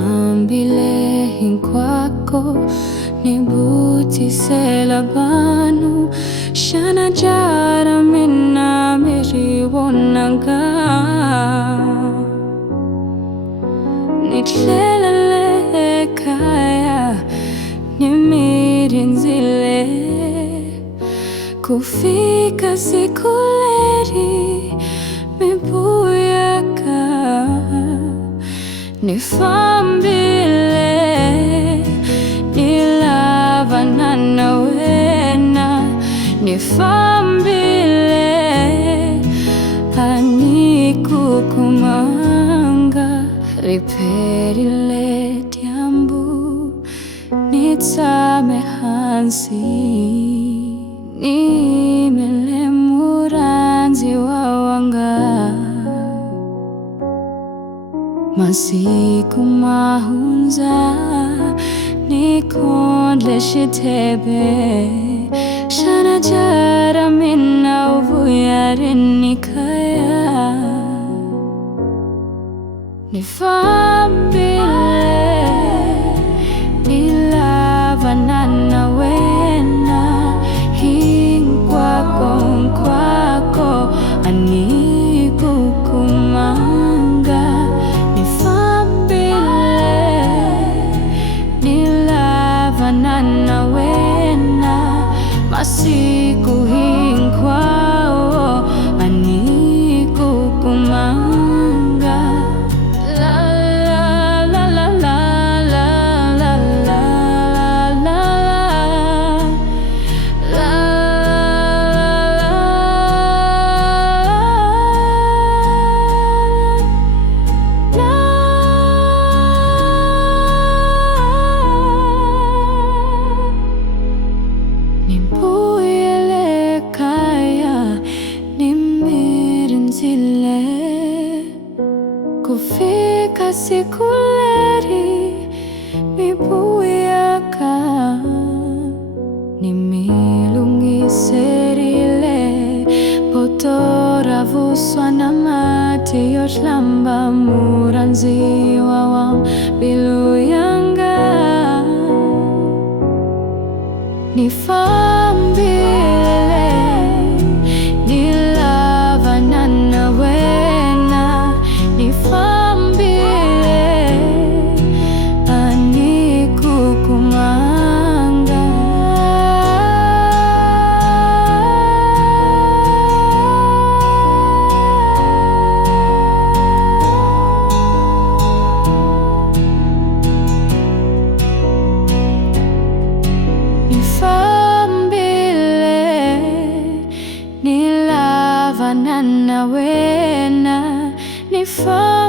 Nifambile hinkwako nibuti selabanu shana jara minna miriwonanga nitlelele kaya nimirinzile kufika sikuleri mibuyaka nifambile nilavana na wena nifambile anikukumanga riperile dyambu nitsame hansi nimele muranzi wawanga masiku mahunza nikondle shitebe shana jara minna uvuyare nikaya nifambile nilavana na wena hinkwako nkwako anikukumanga nifambile nilavana na wena masiku hinkwao anikukumanga Nimbuyele kaya nimirinzile kufika sikuleri mibuyaka nimilungiserile potora vuswa na mati yotlamba muranzi wawam biluyanga nifambile nilavana na wena nifambile anikukumanga nifambile nilavana na wena nifambile